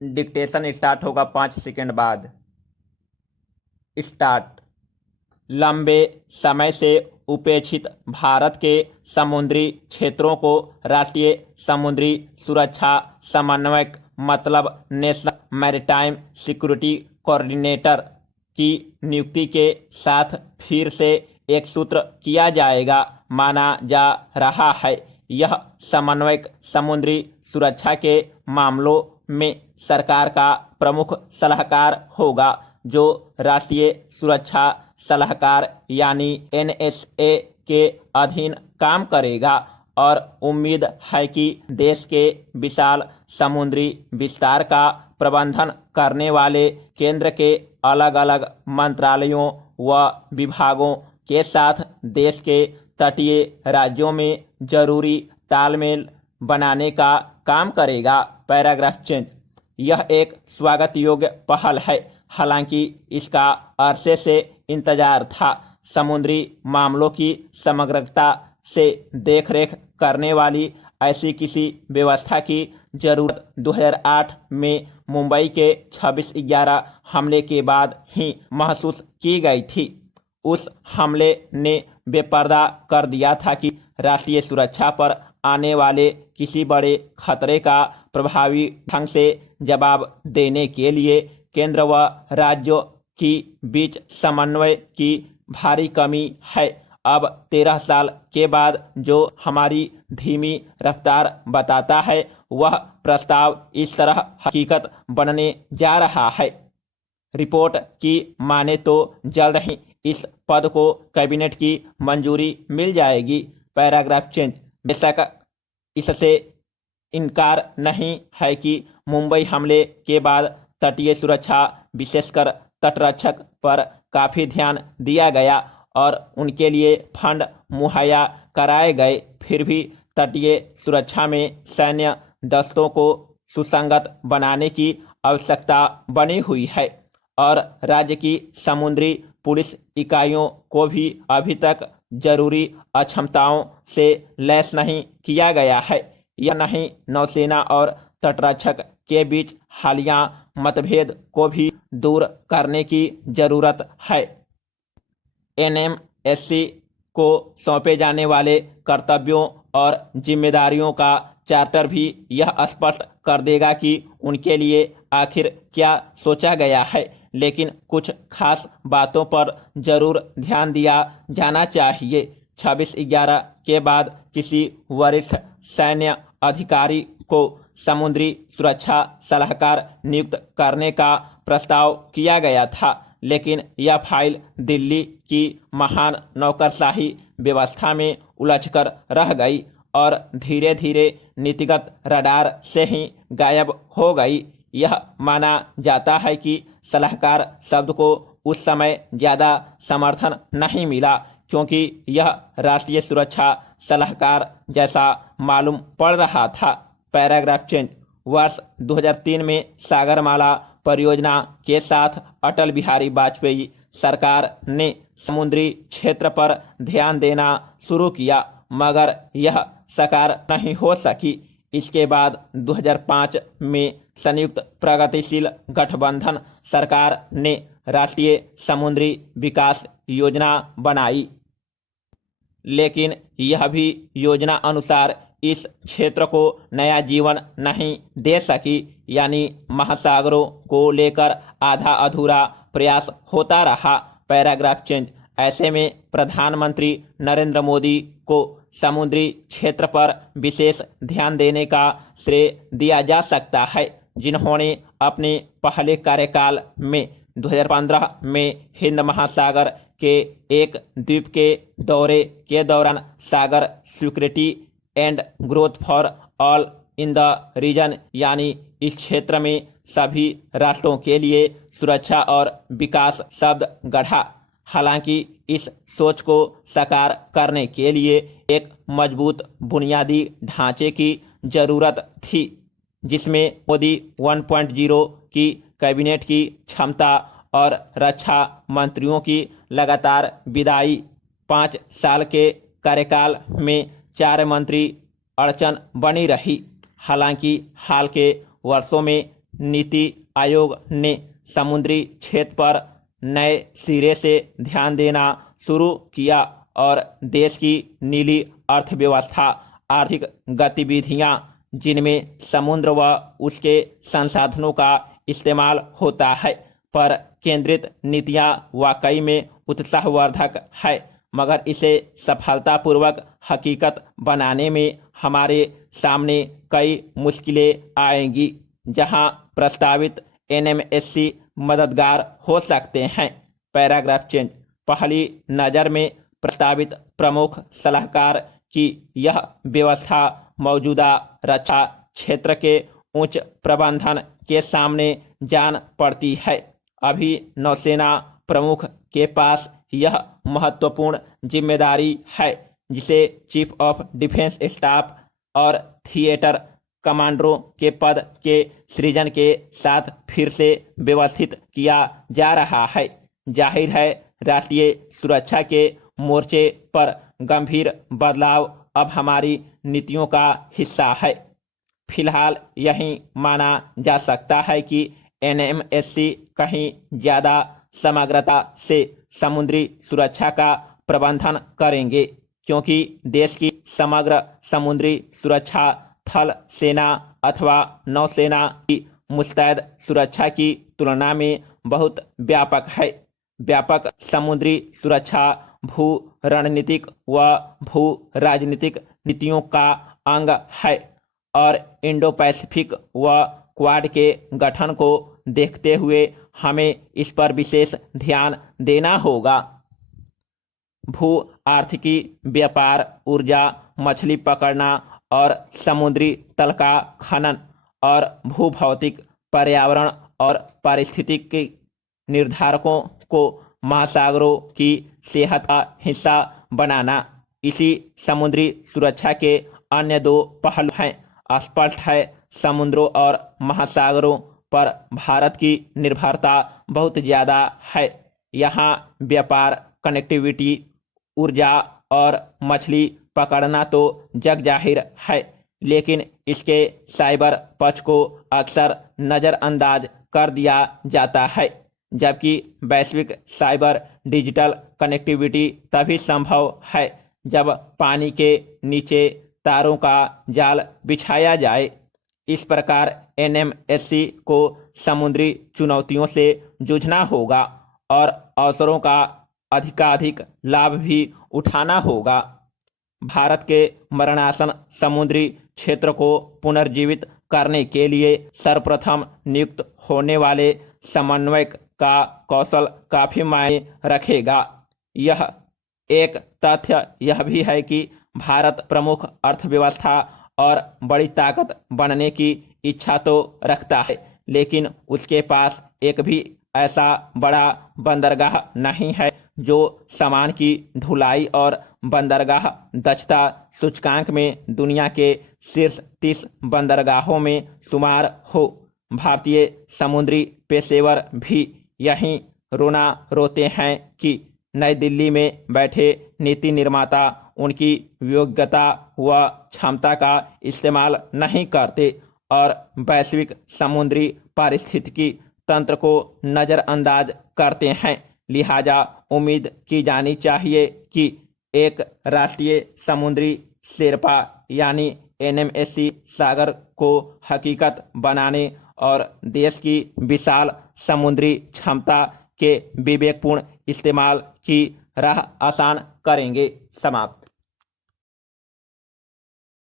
Dictation start होगा 5 second बाद। Start. लंबे समय से उपेक्षित भारत के समुद्री क्षेत्रों को राष्ट्रीय समुद्री सुरक्षा समन्वयक मतलब नेशनल मैरीटाइम सिक्योरिटी कोऑर्डिनेटर की नियुक्ति के साथ फिर से एक सूत्र किया जाएगा माना जा रहा है। यह समन्वयक समुद्री सुरक्षा के मामलों में सरकार का प्रमुख सलाहकार होगा, जो राष्ट्रीय सुरक्षा सलाहकार यानी NSA के अधीन काम करेगा और उम्मीद है कि देश के विशाल समुद्री विस्तार का प्रबंधन करने वाले केंद्र के अलग अलग मंत्रालयों व विभागों के साथ देश के तटीय राज्यों में जरूरी तालमेल बनाने का काम करेगा। Paragraph change. यह एक स्वागत योग्य पहल है, हालांकि इसका अरसे से इंतजार था। समुद्री मामलों की समग्रता से देखरेख करने वाली ऐसी किसी व्यवस्था की जरूरत 2008 में मुंबई के 26/11 हमले के बाद ही महसूस की गई थी। उस हमले ने बेपर्दा कर दिया था कि राष्ट्रीय सुरक्षा पर आने वाले किसी बड़े खतरे का प्रभावी ढंग से जवाब देने के लिए केंद्र व राज्यों की बीच समन्वय की भारी कमी है। अब 13 साल के बाद जो हमारी धीमी रफ्तार बताता है, वह प्रस्ताव इस तरह हकीकत बनने जा रहा है। रिपोर्ट की माने तो जल्द ही इस पद को कैबिनेट की मंजूरी मिल जाएगी। Paragraph change. बेशक इससे इनकार नहीं है कि मुंबई हमले के बाद तटीय सुरक्षा विशेषकर तटरक्षक पर काफ़ी ध्यान दिया गया और उनके लिए फंड मुहैया कराए गए। फिर भी तटीय सुरक्षा में सैन्य दस्तों को सुसंगत बनाने की आवश्यकता बनी हुई है और राज्य की समुद्री पुलिस इकाइयों को भी अभी तक जरूरी अक्षमताओं से लैस नहीं किया गया है। यह नहीं नौसेना और तटरक्षक के बीच हालिया मतभेद को भी दूर करने की जरूरत है। NMSC को सौंपे जाने वाले कर्तव्यों और जिम्मेदारियों का चार्टर भी यह स्पष्ट कर देगा कि उनके लिए आखिर क्या सोचा गया है, लेकिन कुछ खास बातों पर जरूर ध्यान दिया जाना चाहिए। 26/11 के बाद किसी वरिष्ठ सैन्य अधिकारी को समुद्री सुरक्षा सलाहकार नियुक्त करने का प्रस्ताव किया गया था, लेकिन यह फाइल दिल्ली की महान नौकरशाही व्यवस्था में उलझकर रह गई और धीरे धीरे नीतिगत रडार से ही गायब हो गई। यह माना जाता है कि सलाहकार शब्द को उस समय ज़्यादा समर्थन नहीं मिला, क्योंकि यह राष्ट्रीय सुरक्षा सलाहकार जैसा मालूम पड़ रहा था। Paragraph change. वर्ष 2003 में सागरमाला परियोजना के साथ अटल बिहारी वाजपेयी सरकार ने समुद्री क्षेत्र पर ध्यान देना शुरू किया, मगर यह साकार नहीं हो सकी। इसके बाद 2005 में संयुक्त प्रगतिशील गठबंधन सरकार ने राष्ट्रीय समुद्री विकास योजना बनाई, लेकिन यह भी योजना अनुसार इस क्षेत्र को नया जीवन नहीं दे सकी, यानी महासागरों को लेकर आधा अधूरा प्रयास होता रहा। Paragraph change. ऐसे में प्रधानमंत्री नरेंद्र मोदी को समुद्री क्षेत्र पर विशेष ध्यान देने का श्रेय दिया जा सकता है, जिन्होंने अपने पहले कार्यकाल में 2015 में हिंद महासागर के एक द्वीप के दौरे के दौरान SAGAR security and growth for all in the region यानी इस क्षेत्र में सभी राष्ट्रों के लिए सुरक्षा और विकास शब्द गढ़ा। हालांकि इस सोच को साकार करने के लिए एक मजबूत बुनियादी ढांचे की जरूरत थी, जिसमें मोदी 1.0 की कैबिनेट की क्षमता और रक्षा मंत्रियों की लगातार विदाई। 5 साल के कार्यकाल में 4 मंत्री अड़चन बनी रही। हालांकि हाल के वर्षों में नीति आयोग ने समुद्री क्षेत्र पर नए सिरे से ध्यान देना शुरू किया और देश की नीली अर्थव्यवस्था, आर्थिक गतिविधियां जिनमें समुद्र व उसके संसाधनों का इस्तेमाल होता है पर केंद्रित नीतियां वाकई में उत्साहवर्धक है, मगर इसे सफलतापूर्वक हकीकत बनाने में हमारे सामने कई मुश्किलें आएंगी। जहां प्रस्तावित एनएमएससी मददगार हो सकते हैं। Paragraph change. पहली नज़र में प्रस्तावित प्रमुख सलाहकार की यह व्यवस्था मौजूदा रक्षा क्षेत्र के उच्च प्रबंधन के सामने जान पड़ती है। अभी नौसेना प्रमुख के पास यह महत्वपूर्ण जिम्मेदारी है जिसे चीफ ऑफ डिफेंस स्टाफ और थिएटर कमांडरों के पद के सृजन के साथ फिर से व्यवस्थित किया जा रहा है। जाहिर है राष्ट्रीय सुरक्षा के मोर्चे पर गंभीर बदलाव अब हमारी नीतियों का हिस्सा है। फिलहाल यही माना जा सकता है कि एनएमएससी कहीं ज़्यादा समग्रता से समुद्री सुरक्षा का प्रबंधन करेंगे, क्योंकि देश की समग्र समुद्री सुरक्षा थल सेना अथवा नौसेना की मुस्तैद सुरक्षा की तुलना में बहुत व्यापक है। व्यापक समुद्री सुरक्षा भू रणनीतिक व भू राजनीतिक नीतियों का अंग है और इंडो पैसिफिक व क्वाड के गठन को देखते हुए हमें इस पर विशेष ध्यान देना होगा। भू आर्थिकी, व्यापार, ऊर्जा, मछली पकड़ना और समुद्री तल का खनन और भूभौतिक, पर्यावरण और पारिस्थितिकी निर्धारकों को महासागरों की सेहत का हिस्सा बनाना। इसी समुद्री सुरक्षा के अन्य दो पहलू हैं। स्पष्ट है समुद्रों और महासागरों पर भारत की निर्भरता बहुत ज़्यादा है। यहाँ व्यापार, कनेक्टिविटी, ऊर्जा और मछली पकड़ना तो जग जाहिर है, लेकिन इसके साइबर पक्ष को अक्सर नज़रअंदाज कर दिया जाता है। जबकि वैश्विक साइबर डिजिटल कनेक्टिविटी तभी संभव है जब पानी के नीचे तारों का जाल बिछाया जाए। इस प्रकार एनएमएससी को समुद्री चुनौतियों से जूझना होगा और अवसरों का अधिकाधिक लाभ भी उठाना होगा। भारत के मरणासन समुद्री क्षेत्र को पुनर्जीवित करने के लिए सर्वप्रथम नियुक्त होने वाले समन्वयक का कौशल काफी मायने रखेगा। यह एक तथ्य यह भी है कि भारत प्रमुख अर्थव्यवस्था और बड़ी ताकत बनने की इच्छा तो रखता है, लेकिन उसके पास एक भी ऐसा बड़ा बंदरगाह नहीं है जो सामान की ढुलाई और बंदरगाह दक्षता सूचकांक में दुनिया के शीर्ष 30 बंदरगाहों में शुमार हो। भारतीय समुद्री पेशेवर भी यही रोना रोते हैं कि नई दिल्ली में बैठे नीति निर्माता उनकी योग्यता व क्षमता का इस्तेमाल नहीं करते और वैश्विक समुद्री पारिस्थितिकी तंत्र को नज़रअंदाज करते हैं। लिहाजा उम्मीद की जानी चाहिए कि एक राष्ट्रीय समुद्री शेरपा यानी एनएमएससी सागर को हकीकत बनाने और देश की विशाल समुद्री क्षमता के विवेकपूर्ण इस्तेमाल की राह आसान करेंगे। समाप्त।